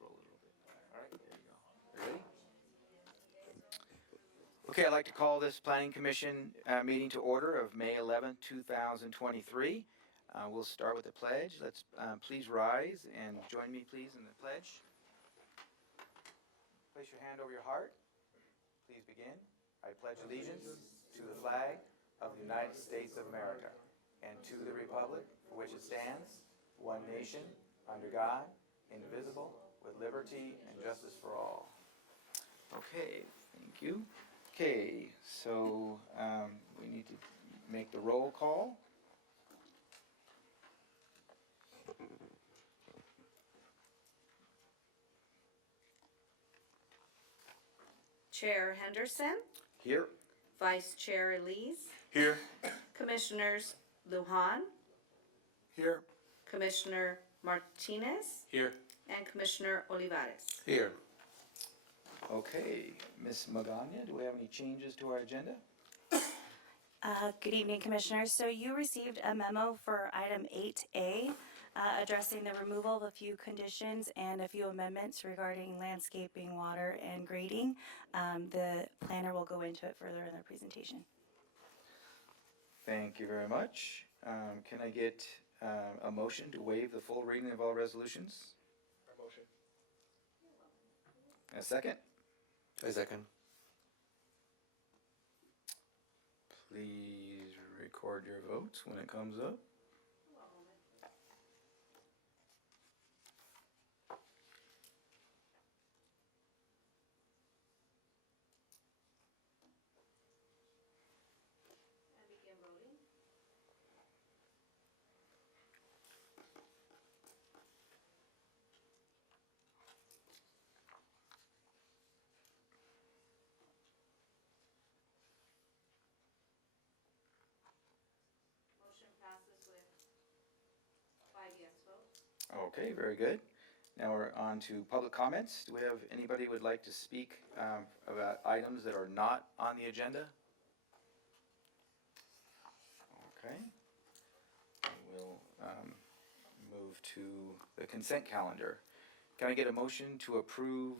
scroll a little bit. All right, there you go. You ready? Okay, I'd like to call this Planning Commission meeting to order of May 11th, 2023. We'll start with the pledge. Let's please rise and join me, please, in the pledge. Place your hand over your heart. Please begin. I pledge allegiance to the flag of the United States of America and to the republic for which it stands, one nation, under God, indivisible, with liberty and justice for all. Okay, thank you. Okay, so we need to make the roll call. Chair Henderson, Here. Vice Chair Elise, Here. Commissioners Lujan, Here. Commissioner Martinez, Here. and Commissioner Olivares. Here. Okay, Ms. Magana, do we have any changes to our agenda? Good evening, Commissioners. So you received a memo for item 8A, addressing the removal of a few conditions and a few amendments regarding landscaping, water, and grading. The planner will go into it further in their presentation. Thank you very much. Can I get a motion to waive the full reading of all resolutions? A motion. A second? A second. Please record your votes when it comes up. And begin voting. Motion passes with 5 yes votes. Okay, very good. Now we're on to public comments. Do we have anybody who would like to speak about items that are not on the agenda? Okay. We'll move to the consent calendar. Can I get a motion to approve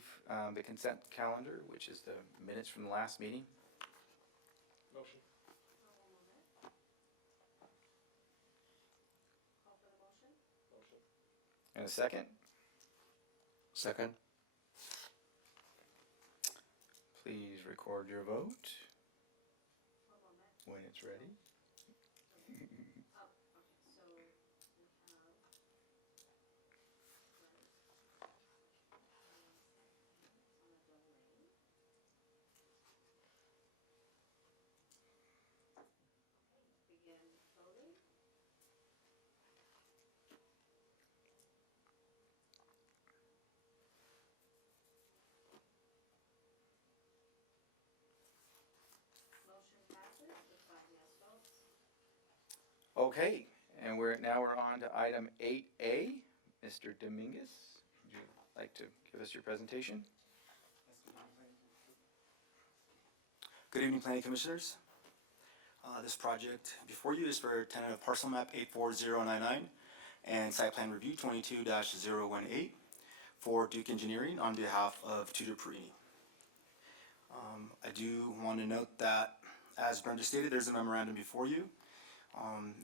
the consent calendar, which is the minutes from the last meeting? Motion. Call for the motion. Motion. And a second? Second. Please record your vote One moment. when it's ready. Oh, okay, so we have. Begin voting. Motion passes with 5 yes votes. Okay, and we're on to item 8A. Mr. Dominguez, would you like to give us your presentation? Good evening, Planning Commissioners. This project before you is for tentative parcel map 84099 and site plan review 22-018 for Duke Engineering on behalf of Tudor Perini. I do want to note that, as Brenda stated, there's a memorandum before you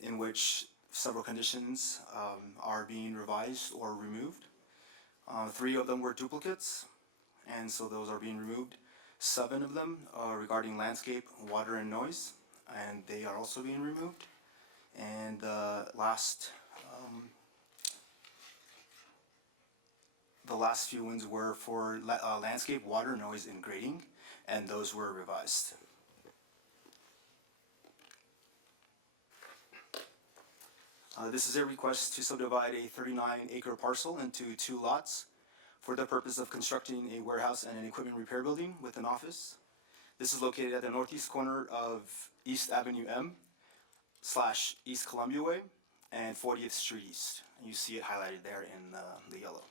in which several conditions are being revised or removed. 3 of them were duplicates, and so those are being removed. 7 of them are regarding landscape, water, and noise, and they are also being removed. And the last few ones were for landscape, water, noise, and grading, and those were revised. This is a request to subdivide a 39-acre parcel into 2 lots for the purpose of constructing a warehouse and an equipment repair building with an office. This is located at the northeast corner of East Avenue M / East Columbia Way and 40th Street East. You see it highlighted there in the yellow.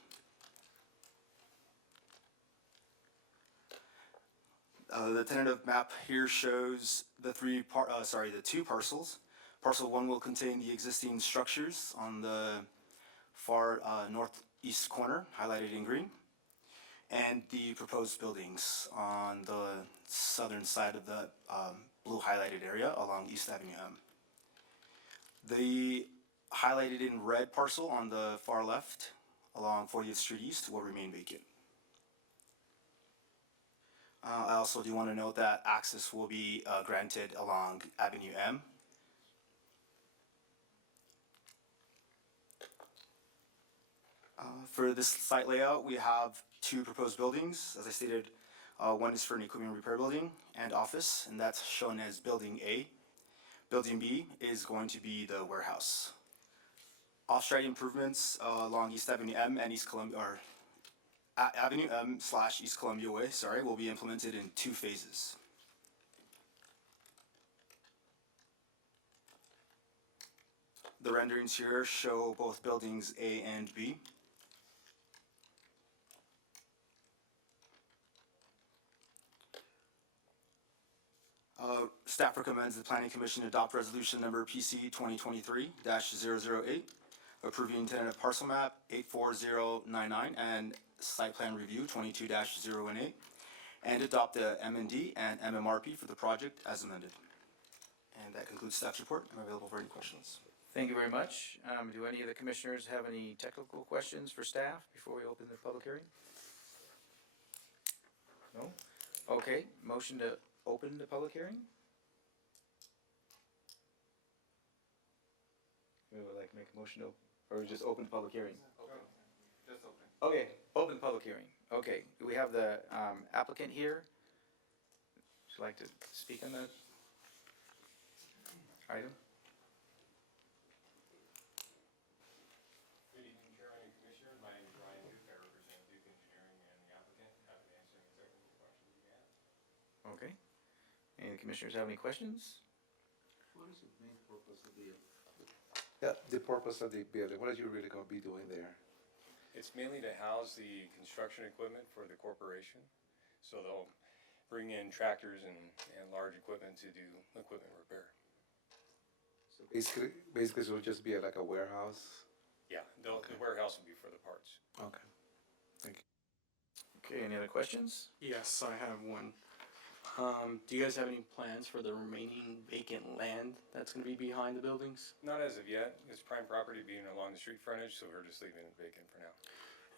The tentative map here shows the 2 parcels. Parcel 1 will contain the existing structures on the far northeast corner, highlighted in green. and the proposed buildings on the southern side of the blue highlighted area along East Avenue M. The highlighted in red parcel on the far left along 40th Street East will remain vacant. I also do want to note that access will be granted along Avenue M. For this site layout, we have two proposed buildings. As I stated, one is for an equipment repair building and office, and that's shown as Building A. Building B is going to be the warehouse. Off-street improvements along East Avenue M and East Columbia, or Avenue M / East Columbia Way, will be implemented in 2 phases. The renderings here show both buildings A and B. Staff recommends the Planning Commission adopt resolution number PC 2023-008, approving tentative parcel map 84099 and site plan review 22-018, and adopt the M&D and MMRP for the project as amended. And that concludes staff's report. I'm available for any questions. Thank you very much. Do any of the commissioners have any technical questions for staff before we open the public hearing? No? Okay, motion to open the public hearing? We would like to make a motion to, or just open the public hearing? Just open. Okay, open the public hearing. Okay, we have the applicant here. Would you like to speak on that item? Good evening, Chairman and Commissioner. My name is Ryan Duke. I represent Duke Engineering and the applicant. Happy to answer any technical questions you may have. Okay. Any commissioners have any questions? What is the main purpose of the? Yeah, the purpose of the building. What are you really going to be doing there? It's mainly to house the construction equipment for the corporation. So they'll bring in tractors and large equipment to do equipment repair. So basically, it will just be like a warehouse. Yeah, the warehouse will be for the parts. Okay. Thank you. Okay, any other questions? Yes, I have one. Do you guys have any plans for the remaining vacant land that's going to be behind the buildings? Not as of yet. It's prime property being along the street frontage, so we're just leaving it vacant for now.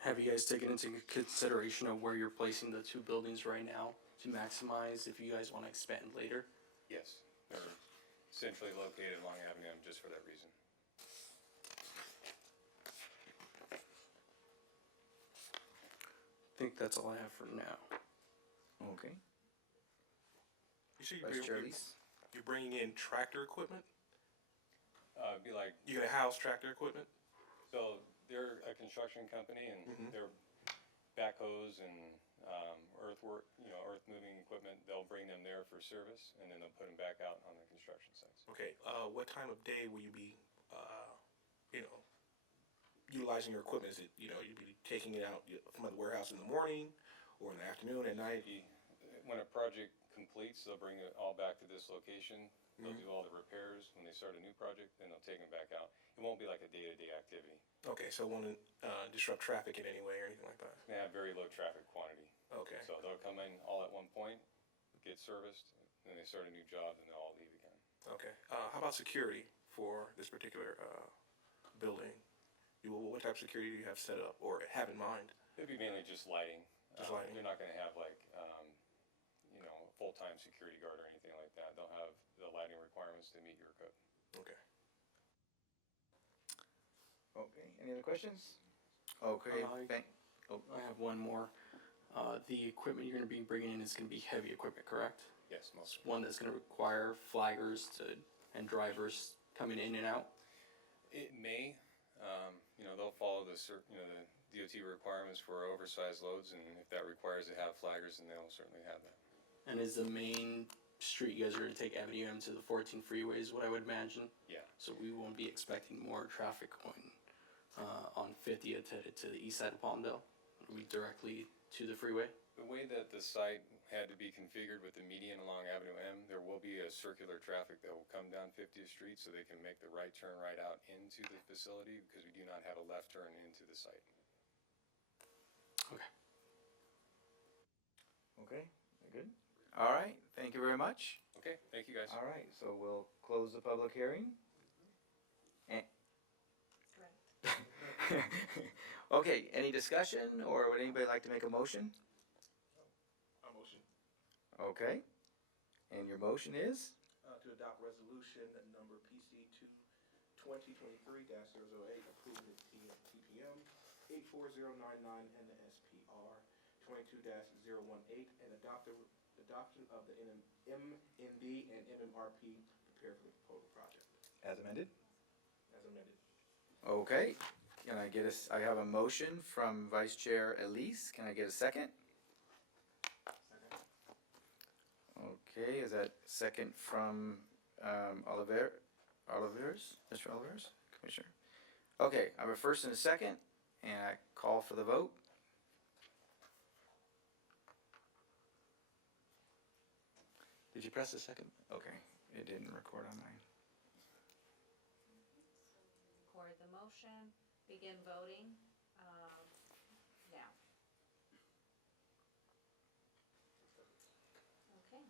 Have you guys taken into consideration of where you're placing the 2 buildings right now to maximize if you guys want to expand later? Yes, they're centrally located along Avenue M just for that reason. I think that's all I have for now. Okay. You see, Vice Chair Lees? you're bringing in tractor equipment? It'd be like, You're gonna house tractor equipment? so they're a construction company and they're backhoes and earthwork, earth moving equipment. They'll bring them there for service and then they'll put them back out on the construction sites. Okay, what time of day will you be, utilizing your equipment? Is it, you'd be taking it out from the warehouse in the morning or in the afternoon, at night? When a project completes, they'll bring it all back to this location. They'll do all the repairs. When they start a new project, then they'll take them back out. It won't be like a day-to-day activity. Okay, so it won't disrupt traffic in any way or anything like that? They have very low traffic quantity. Okay, So they'll come in all at one point, get serviced, then they start a new job, and they'll all leave again. okay. How about security for this particular building? What type of security do you have set up or have in mind? It'd be mainly just lighting. Just lighting. They're not gonna have like, a full-time security guard or anything like that. They'll have the lighting requirements to meet your code. Okay. Okay, any other questions? Okay, I have one more. The equipment you're going to be bringing in is going to be heavy equipment, correct? Yes, most. One that's going to require flaggers and drivers coming in and out? It may, they'll follow the DOT requirements for oversized loads, and if that requires to have flaggers, then they'll certainly have that. And is the main street you guys are going to take Avenue M to the 14 freeway is what I would imagine? Yeah. So we won't be expecting more traffic going on 50th headed to the east side of Palmdale? Are we directly to the freeway? The way that the site had to be configured with the median along Avenue M, there will be a circular traffic that will come down 50th Street so they can make the right turn right out into the facility because we do not have a left turn into the site. Okay. Okay, good. All right, thank you very much. Okay, thank you guys. All right, so we'll close the public hearing. And- Okay, any discussion, or would anybody like to make a motion? A motion Okay, and your motion is? to adopt resolution number PC 2023-008, approving the TPM 84099 and the SPR 22-018, and adoption of the MND and MMRP prepared for the proposal project As amended. as amended. Okay, can I get I have a motion from Vice Chair Elise, can I get a second? Okay, is that second from Olivers, Mr. Olivers, Commissioner? Okay, I have a first and a second, and I call for the vote. Did you press the second? Okay, it didn't record on mine. Record the motion, begin voting, now. Okay,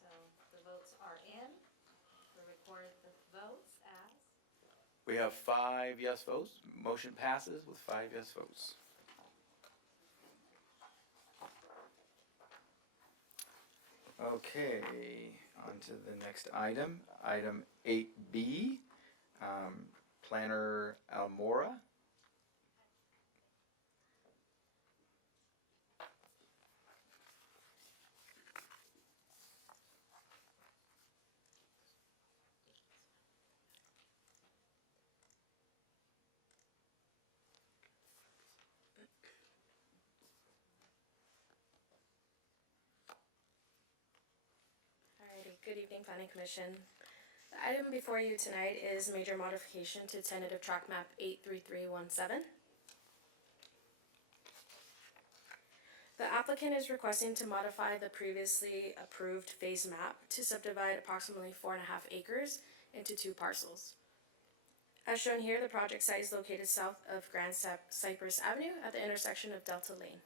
so the votes are in, we record the votes as, We have 5 yes votes, motion passes with 5 yes votes. Okay, on to the next item, item 8B, Planner Almora. Alrighty, good evening, Planning Commission. The item before you tonight is major modification to tentative track map 83317. The applicant is requesting to modify the previously approved phase map to subdivide approximately 4.5 acres into 2 parcels. As shown here, the project site is located south of Grand Cypress Avenue at the intersection of Delta Lane.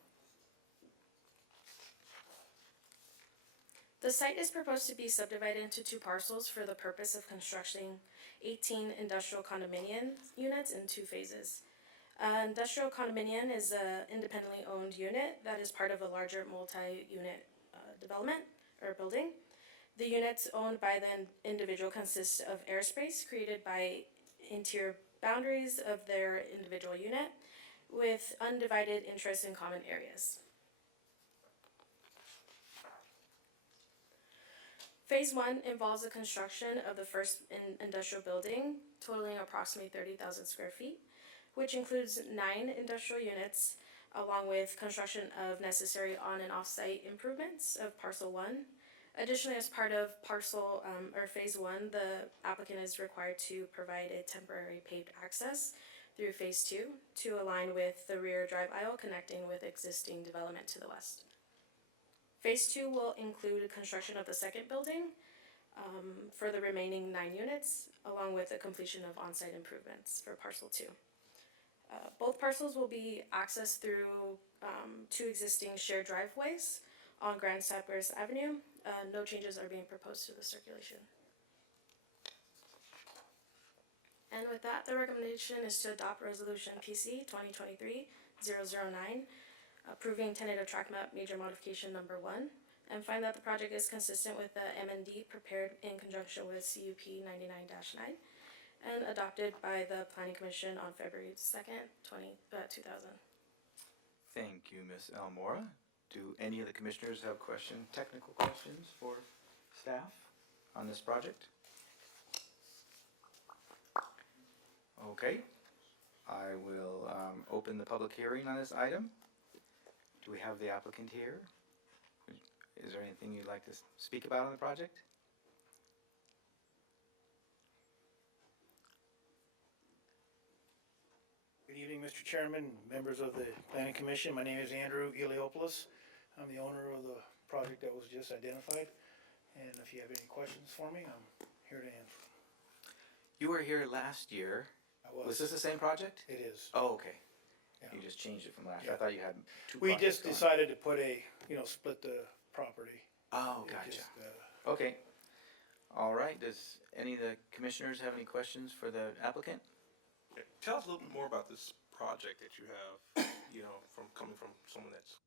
The site is proposed to be subdivided into 2 parcels for the purpose of constructing 18 industrial condominium units in 2 phases. Industrial condominium is an independently owned unit that is part of a larger multi-unit development or building. The units owned by the individual consist of airspace created by interior boundaries of their individual unit with undivided interest in common areas. Phase 1 involves the construction of the first industrial building, totaling approximately 30,000 square feet, which includes 9 industrial units, along with construction of necessary on- and off-site improvements of Parcel 1. Additionally, as part of Phase 1, the applicant is required to provide a temporary paved access through Phase 2 to align with the rear drive aisle connecting with existing development to the west. Phase 2 will include construction of the second building for the remaining 9 units, along with the completion of on-site improvements for Parcel 2. Both parcels will be accessed through 2 existing shared driveways on Grand Cypress Avenue. No changes are being proposed to the circulation. And with that, the recommendation is to adopt Resolution PC 2023-009, approving tentative track map major modification number 1, and find that the project is consistent with the MND prepared in conjunction with CUP 99-9 and adopted by the Planning Commission on February 2nd, 2000. Thank you, Ms. Almora. Do any of the commissioners have technical questions for staff on this project? Okay, I will open the public hearing on this item. Do we have the applicant here? Is there anything you'd like to speak about on the project? Good evening, Mr. Chairman, members of the Planning Commission. My name is Andrew Iliopoulos. I'm the owner of the project that was just identified. And if you have any questions for me, I'm here to answer them. You were here last year. Was this the same project? It is. Oh, okay. Yeah. You just changed it from last year. I thought you had 2 We projects just going. decided to put split the property. Oh, It gotcha. just, Okay. All right, does any of the commissioners have any questions for the applicant? Yeah. Tell us a little bit more about this project that you have, you know, from coming from someone that's.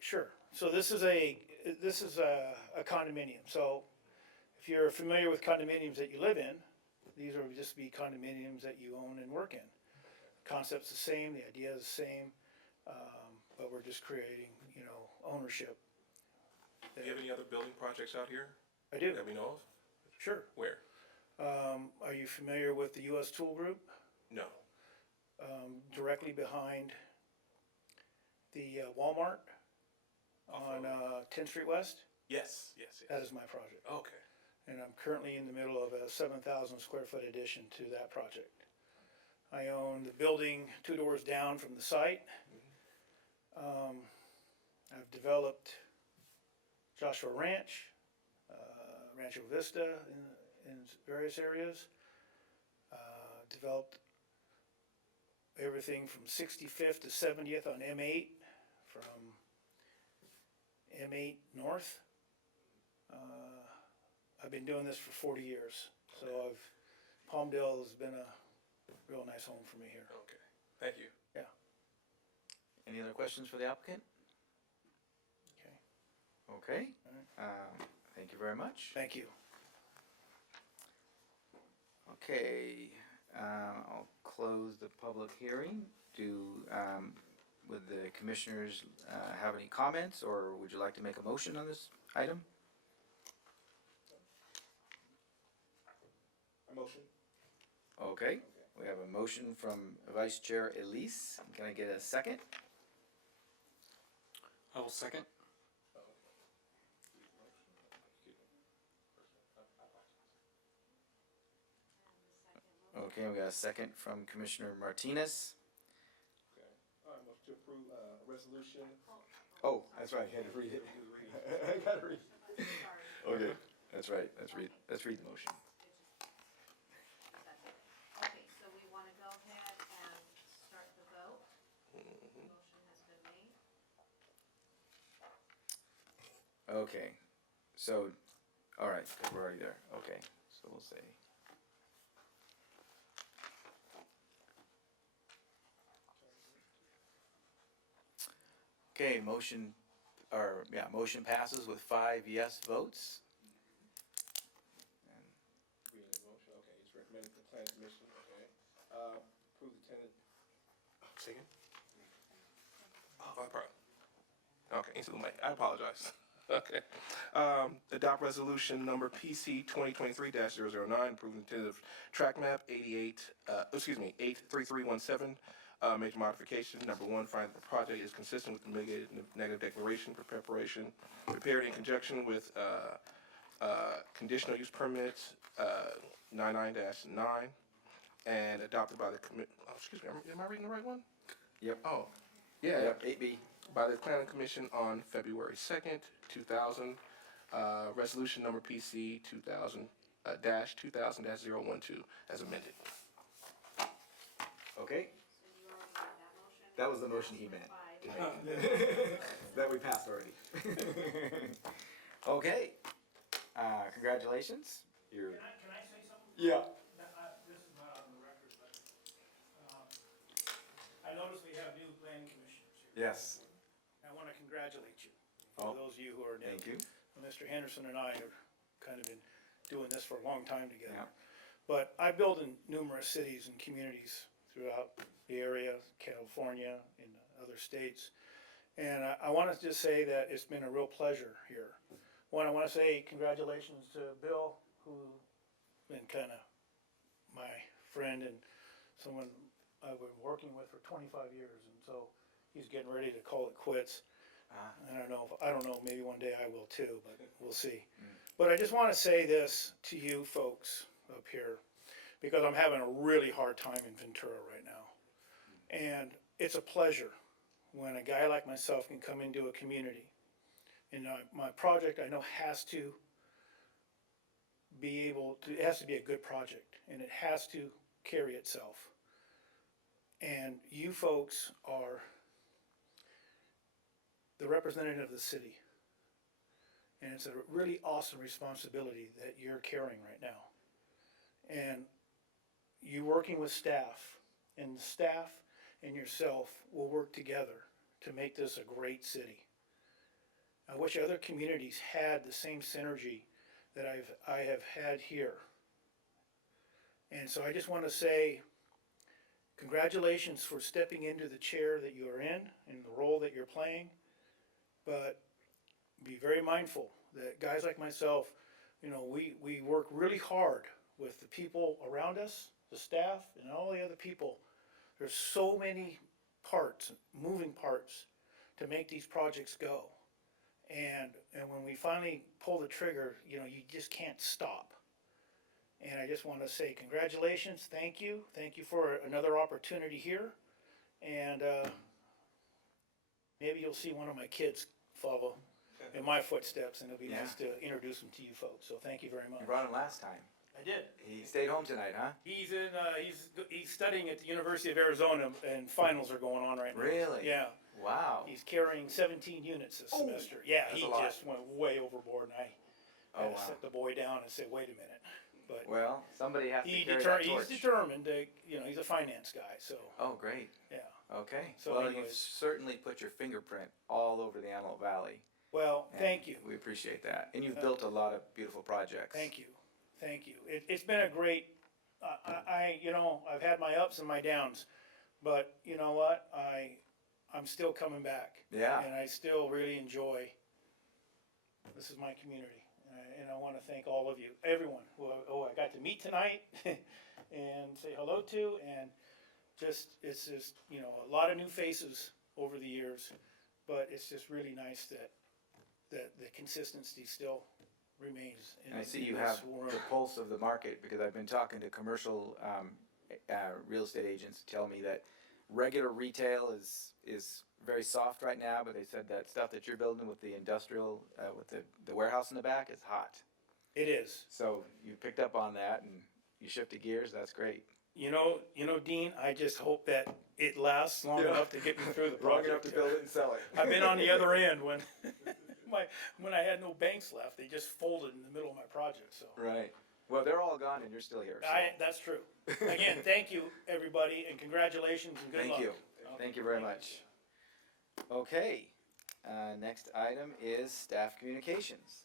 Sure. So this is a condominium. So if you're familiar with condominiums that you live in, these are just be condominiums that you own and work in. Concept's the same, the idea is the same, but we're just creating, you know, ownership. Do you have any other building projects out here I do. that we know of? Sure. Where? Are you familiar with the U.S. Tool Group? No. Directly behind the Walmart on 10th Street West? Yes, yes, That yes. is my project. Okay. And I'm currently in the middle of a 7,000 square foot addition to that project. I own the building 2 doors down from the site. I've developed Joshua Ranch, Rancho Vista in various areas. Developed everything from 65th to 70th on M8, from M8 north. I've been doing this for 40 years, so Palmdale has been a real nice home for me here. Okay. Thank you. Yeah. Any other questions for the applicant? Okay. Okay, thank you very much. Thank you. Okay, I'll close the public hearing. Would the commissioners have any comments, or would you like to make a motion on this item? A motion? Okay, we have a motion from Vice Chair Elise. Can I get a second? I will second. Okay, we got a second from Commissioner Martinez. Okay. All right, motion to approve, resolution. Oh, that's right, I had to read it. I gotta read. Okay, that's right, let's read the motion. Okay, so we wanna go ahead and start the vote. Motion has been made. Okay, so, all right, we're already there. Okay, so we'll say. Okay, motion passes with 5 yes votes. We need a motion, okay, it's recommended to the planning commission, okay. Approve the tenant. Second? Oh, okay, into the mic, I apologize. Okay. Adopt resolution number PC 2023-009, approving the tentative track map 83317. Major modification, number 1, find that the project is consistent with the mitigated negative declaration for preparation, prepared in conjunction with, conditional use permits, 99-9, and adopted by the excuse me, am I reading the right one? Yep. Oh, yeah. Yep, 8B. By the planning commission on February 2nd, 2000, resolution number PC 2000-2000-012, as amended. Okay, So you already made that motion. that was the motion he meant. That we passed already. Okay, congratulations. You're. Can I say something? Yeah. This is not on the record, but I noticed we have new planning commissioners here. Yes. I want to congratulate you, Oh, for those of you who are new. thank you. Mr. Henderson and I have kind of been doing this for a long time together. Yeah. But I built in numerous cities and communities throughout the area, California, in other states. And I want to just say that it's been a real pleasure here. One, I want to say congratulations to Bill, who's been kind of my friend and someone I've been working with for 25 years. And so he's getting ready to call it quits. I don't know, maybe one day I will too, but we'll see. But I just want to say this to you folks up here, because I'm having a really hard time in Ventura right now. And it's a pleasure when a guy like myself can come into a community. And my project, I know, has to be it has to be a good project, and it has to carry itself. And you folks are the representative of the city. And it's a really awesome responsibility that you're carrying right now. And you working with staff, and staff and yourself will work together to make this a great city. I wish other communities had the same synergy that I have had here. And so I just want to say congratulations for stepping into the chair that you are in and the role that you're playing. But be very mindful that guys like myself, you know, we work really hard with the people around us, the staff, and all the other people. There's so many parts, moving parts, to make these projects go. And when we finally pull the trigger, you know, you just can't stop. And I just want to say congratulations, thank you for another opportunity here. And maybe you'll see one of my kids follow in my footsteps, and it'll be nice to introduce them to you folks. So thank you very much. You brought him last time. I did. He stayed home tonight, huh? He's in. He's studying at the University of Arizona, and finals are going on right now. Really? Yeah. Wow. He's carrying 17 units this semester. Yeah, that's he a lot. just went way overboard, and I had to wow. set the boy down and say, "Wait a minute." But Well, somebody has to he's carry that torch. determined to. You know, he's a finance guy, so Oh, great. yeah. Okay. So Well, you've anyways. certainly put your fingerprint all over the Antelope Valley. Well, and thank you. We appreciate that. And you've built a lot of beautiful projects. Thank you. Thank you. It's been a great, you know, I've had my ups and my downs, but you know what? I'm still coming back. Yeah. And I still really enjoy, this is my community. And I want to thank all of you, everyone who I got to meet tonight and say hello to. And it's just, you know, a lot of new faces over the years, but it's just really nice that the consistency still remains. And I see you have the pulse of the market, because I've been talking to commercial real estate agents who tell me that regular retail is very soft right now, but they said that stuff that you're building with the industrial, with the warehouse in the back is hot. It is. So you picked up on that and you shifted gears. That's great. You know, Dean, I just hope that it lasts long enough to get me through the project. Long enough to build it and sell it. I've been on the other end when when I had no banks left. They just folded in the middle of my project. So Right. Well, they're all gone and you're still here. So. that's true. Again, thank you everybody, and congratulations and good luck. Thank you. Thank you very much. Okay. Next item is staff communications.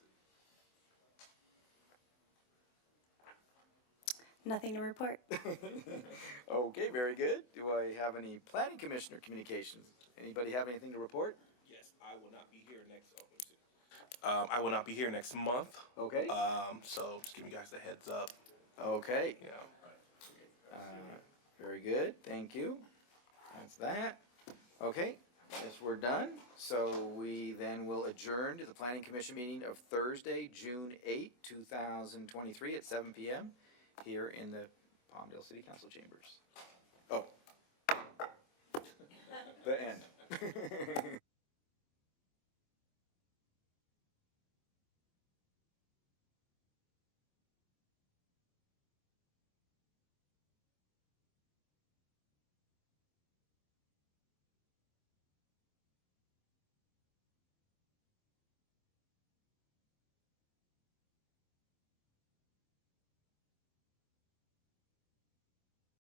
Nothing to report. Okay, very good. Do I have any planning commissioner communications? Anybody have anything to report? Yes, I will not be here next. I will not be here next month. Okay. So just give you guys the heads up. Okay. Yeah. Very good. Thank you. That's that. Okay. Yes, we're done. So we then will adjourn to the planning commission meeting of Thursday, June 8, 2023 at 7 p.m. here in the Palmdale City Council chambers. Oh. The end.